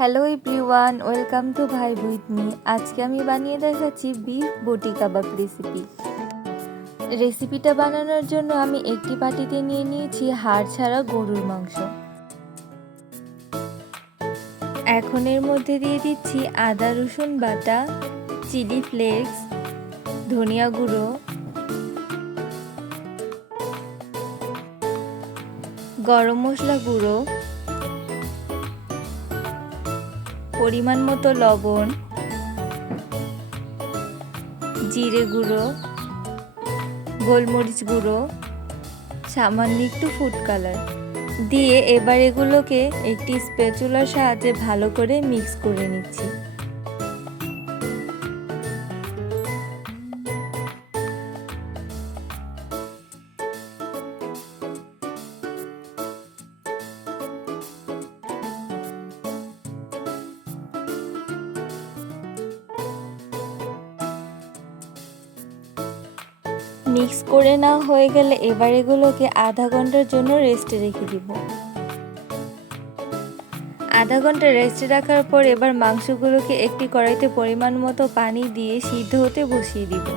Hello everyone, welcome to ভাই with me. আজকে আমি বানিয়ে দেখাচ্ছি বিফ বটি কাবাব রেসিপিটা বানানোর জন্য আমি একটি বাটিতে নিয়ে নিয়েছি হাড় ছাড়া গরুর মাংস। এখন এর মধ্যে দিয়ে দিচ্ছি আদা রসুন বাটা, চিলি ফ্লেক্স, ধনিয়া গুঁড়ো, গরম মশলা গুঁড়ো, পরিমাণ মতো লবণ, জিরে গুঁড়ো, গোলমরিচ গুঁড়ো, সামান্য একটু ফুড কালার দিয়ে এবার এগুলোকে একটি স্প্যাচুলার সাহায্যে ভালো করে মিক্স করে নিচ্ছি। মিক্স করে নেওয়া হয়ে গেলে এবার এগুলোকে আধা ঘন্টার জন্য রেস্টে রেখে দিব। আধা ঘন্টা রেস্টে রাখার পর এবার মাংসগুলোকে একটি কড়াইতে পরিমাণ মতো পানি দিয়ে সিদ্ধ হতে বসিয়ে দিব।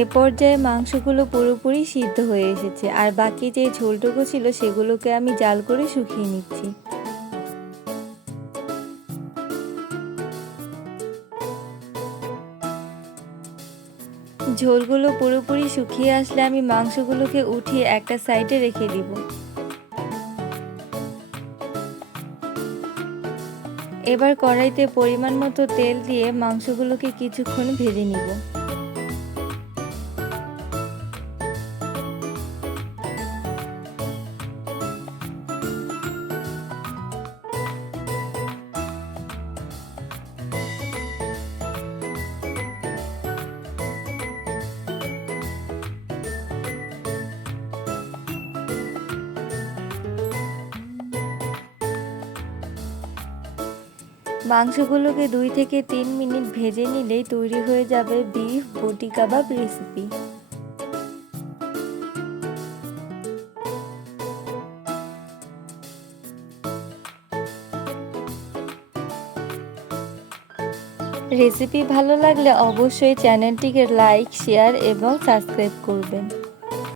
এ পর্যায়ে মাংসগুলো পুরোপুরি সিদ্ধ হয়ে এসেছে, আর বাকি যে ঝোলটুকু ছিল সেগুলোকে আমি জাল করে শুকিয়ে নিচ্ছি। ঝোলগুলো পুরোপুরি শুকিয়ে আসলে আমি মাংসগুলোকে উঠিয়ে একটা সাইডে রেখে দিব। এবার কড়াইতে পরিমাণ মতো তেল দিয়ে মাংসগুলোকে কিছুক্ষণ ভেজে নিব। মাংসগুলোকে 2 থেকে 3 মিনিট ভেজে নিলেই তৈরি হয়ে যাবে বিফ বটি কাবাব রেসিপি। রেসিপি ভালো লাগলে অবশ্যই চ্যানেলটিকে লাইক, শেয়ার এবং সাবস্ক্রাইব করবেন।